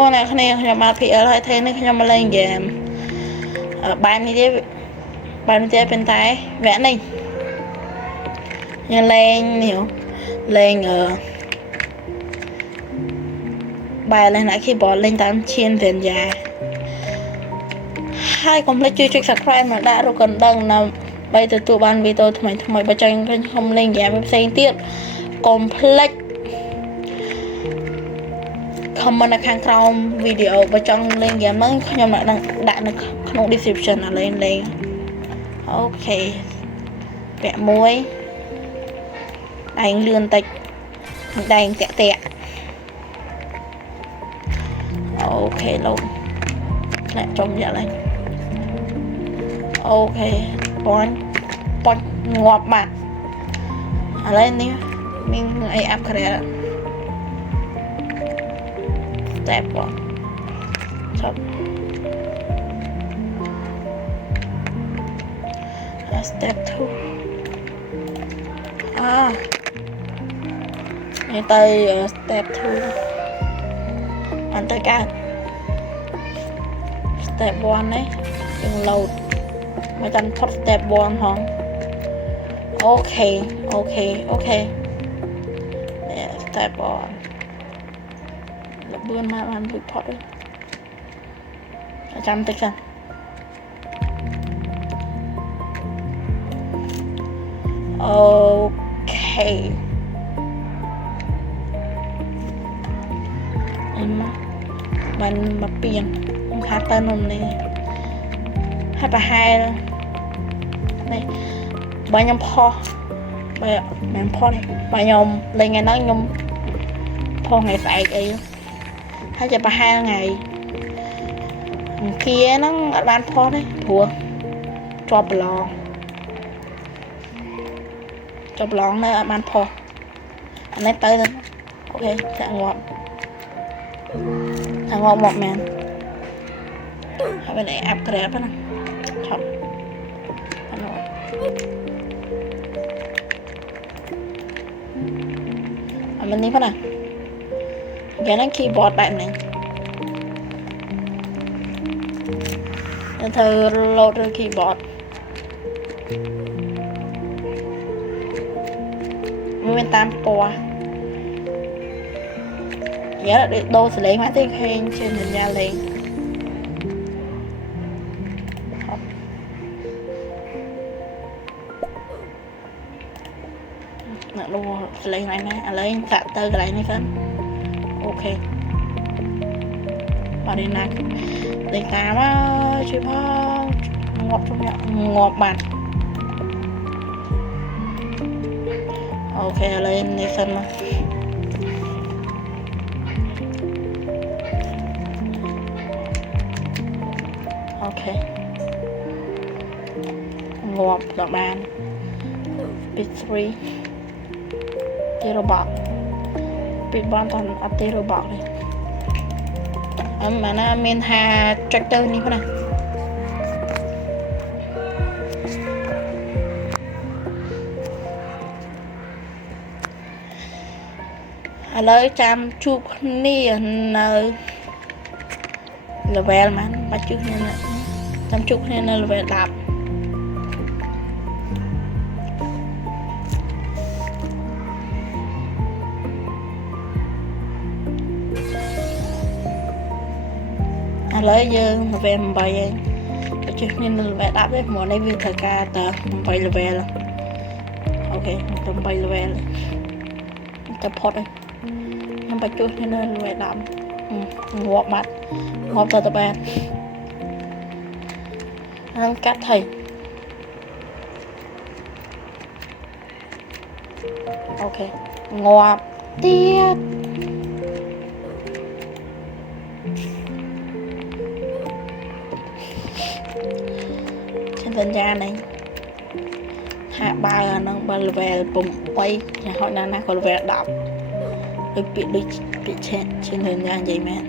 Con nàyខ្ញុំមក PL ហើយថ្ងៃនេះខ្ញុំមកលេងហ្គេមបែបនេះទេបែបនេះទេប៉ុន្តែវគ្គនេះខ្ញុំលេងនេះលេងបែបលេងដាក់ keyboard លេងតាមឈៀនវិញ្ញាហើយកុំភ្លេចជួយចុច subscribe មកដាក់រូបកណ្ដឹងដើម្បីទទួលបានវីដេអូថ្មីៗបើចង់ខ្ញុំលេងហ្គេមផ្សេងទៀតកុំភ្លេចcomment នៅខាងក្រោមវីដេអូបើចង់លេងហ្គេមហ្នឹងខ្ញុំដាក់នៅក្នុង description ឲ្យលេងអូខេពាក់មួយដែងលឿនតិចដែងតាក់អូខេលោកធ្លាក់ចំយ៉ាឡើងអូខេប៉ុញងាប់បាត់ឥឡូវនេះមានអី upgrade step 1 chop step 2នេះទៅ step 2 អន្តរការ step 1 នេះយើង load មកចាំថត់ step 1 ផងអូខេនេះ step 1លបឿនមកបានលុយផុតចាំតិចសិនអូខេអីមកបានមកពៀនខ្ញុំខាត់ទៅនំនេះហើយប្រហែលនេះបើខ្ញុំផុសបើមិនផុសនេះបើខ្ញុំលេងថ្ងៃហ្នឹងខ្ញុំផុសថ្ងៃស្អែកអីហើយจะប្រហែលថ្ងៃគៀហ្នឹងអត់បានផុសទេព្រោះជាប់ប្រឡងនៅអត់បានផុសអានេះទៅអូខេចាក់ងាប់មកមែនហើយបានអាប់ក្រេតហ្នឹងឆប់អានេះផងណាយ៉ាងហ្នឹង keyboard បែបហ្នឹងទៅ load ឬ keyboard មានតាមពណ៌យ៉ាដូរសលេងមកទេឃើញជាសញ្ញាលេងអ្នកដូរសលេងហ្នឹងណាឥឡូវសាក់ទៅកន្លែងនេះសិនអូខេបាទនេះណាលេងតាមជួយផងងាប់ជុំងាប់បាត់អូខេឥឡូវនេះសិនមកអូខេងាប់ដល់បានពី3ទីរបស់ពីបានតអត់ទេរបស់នេះម៉ាណាមានថាចុចទៅនេះណាឥឡូវចាំជួបគ្នានៅ level ហ្នឹងបាច់ជួបគ្នាចាំជួបគ្នានៅ level 10ឥឡូវយើង level 8ឯងទៅជិះគ្នានៅ level 10ទេព្រោះនេះវាត្រូវការត8 level អូខេទៅ8 level ទៅផុតឯងខ្ញុំបញ្ចុះគ្នានៅ level 10ងាប់បាត់ងាប់ទៅបានហ្នឹងកាត់ថៃអូខេងាប់ទៀតសញ្ញានេះថាបើអាហ្នឹងបើ level 8ចាហត់ណាក៏ level 10ដូចពាក្យឆែឈិនសញ្ញានិយាយមែន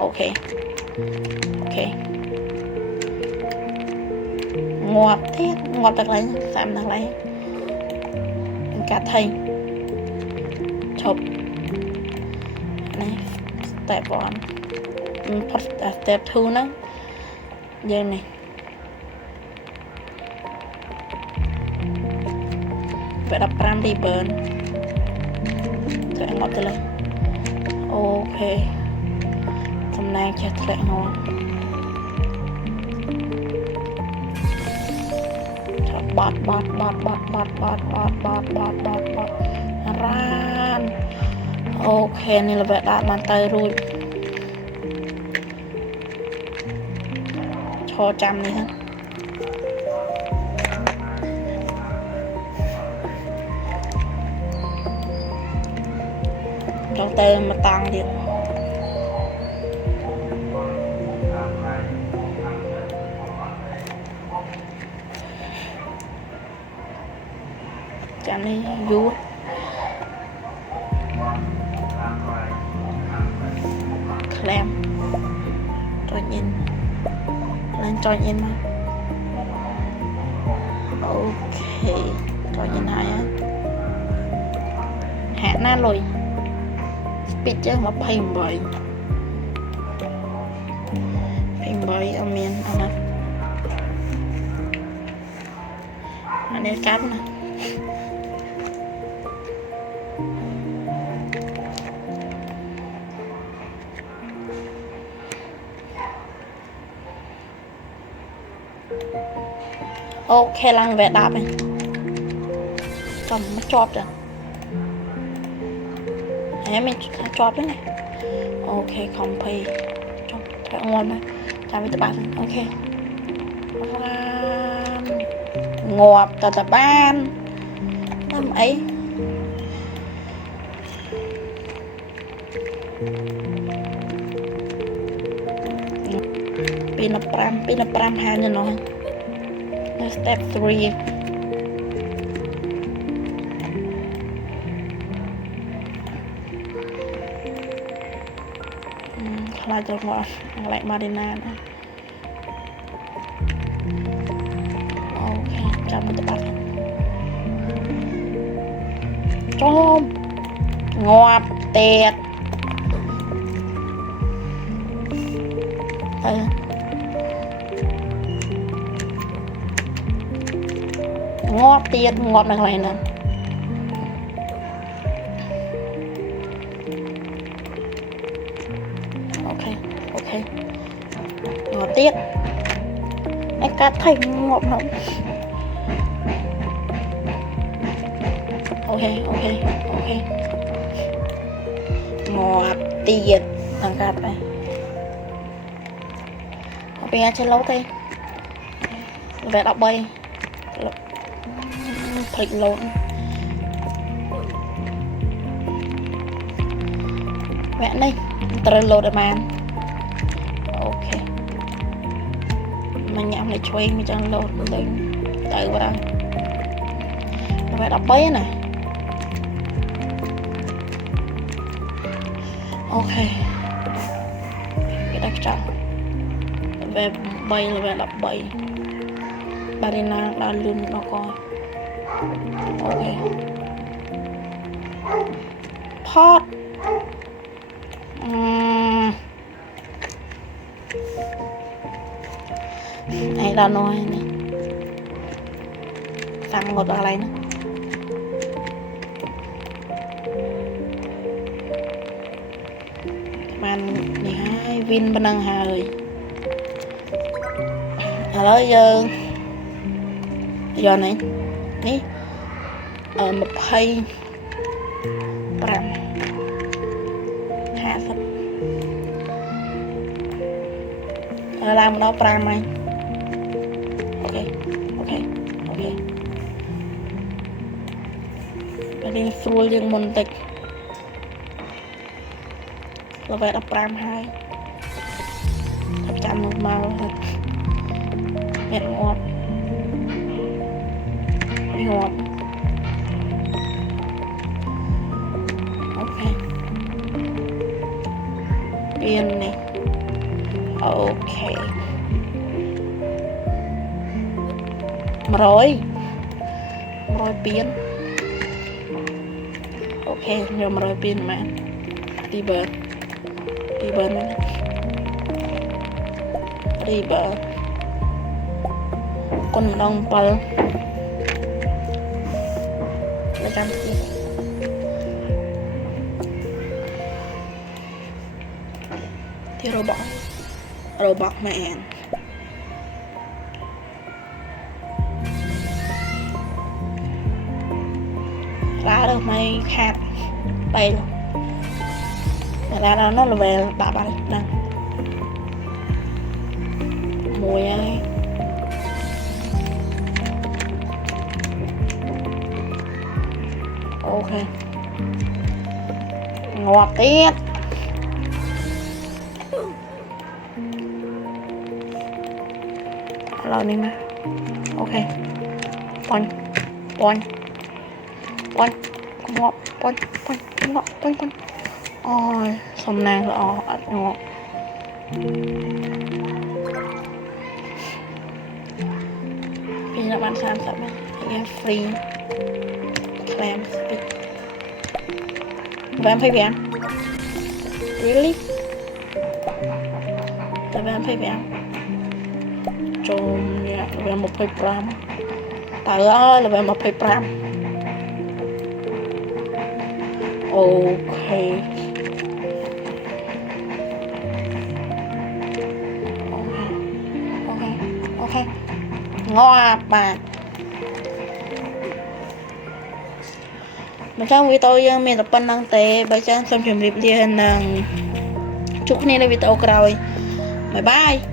អូខេងាប់ទៀតងាប់តែកន្លែងសាំតែកន្លែងកាត់ថៃឈប់ step 1 ផុត step 2 ហ្នឹងយើងនេះវា15 reburn ធ្លាក់ងាប់ទៅលើអូខេសំណាងចេះធ្លាក់ងាប់បាត់រ៉ានអូខេនេះល្បិចដាក់បានទៅរួចឈរចាំនេះហ្នឹងចង់ទៅមកតាំងទៀតចាំនេះយូរក្លែមចុច in ឡើងចុច in មកអូខេចុច in ហើយហាក់ណាលុយ speed ចឹង28អត់មានអត់ណាអានេះកាត់ណាអូខេឡើងវ៉ែដាប់ឯងចាំមកជាប់ចឹងហើយមានជាប់ទេណាអូខេ copy ចុះតែងន់ណាចាំវាទៅបានអូខេងាប់តើបានតាមអីពី15ហានទៅនោះ step 3ខ្លាចទៅមកខ្លាចម៉ាឌីណាណាអូខេចាំទៅបាត់ចុំងាប់ទៀតងាប់ទៀតងាប់នៅកន្លែងហ្នឹងអូខេងាប់ទៀតឯកាត់ថៃងាប់ហ្នឹងអូខេងាប់ទៀតដល់កាត់ឯងអត់ពីអាចឡូតទេលេខ13ភ្លេចឡូតវគ្គនេះត្រូវឡូតឲ្យបានអូខេមកញ៉ាំលេខឆ្វេងមិនចង់ឡូតទៅបាទវគ្គ13ណាអូខេគេដាក់ចោលវគ្គ3វគ្គ13បាទឯណាដល់លឿនដល់កអូខេផតឯដល់នោះនេះសាំងមកដល់កន្លែងហ្នឹងបាននេះហើយវិនប៉ុណ្ណឹងហើយឥឡូវយើងយកនេះ20 ឡើងមកដល់5ហើយអូខេពេលនេះស្រួលជាងមុនបន្តិចល្វែ15ហើយតែចាំនោះមកអ្នកងាប់អូខេពៀននេះអូខេ100ពៀនអូខេយក100ពៀនមកទីបើ river nữa river con đông bal là trăm gì thì robot man lá được mấy khát bay luôn ra đó nó là về đạp anh nè mùi ấy ok ngọt tiết rồi đi mà ok pon ngọt pon ngọt pon ôi xong nàng rồi ngọt bây giờ bạn làm sao bạn free clam stick và em phải vẽ really và em phải vẽ trông nha là một phẩy pram trời ơi là về một phẩy pram ok ok ngon mà mình trong video mình tập ban năng tế bởi chân xong chuẩn bị liền chúc nên là video rồi bye bye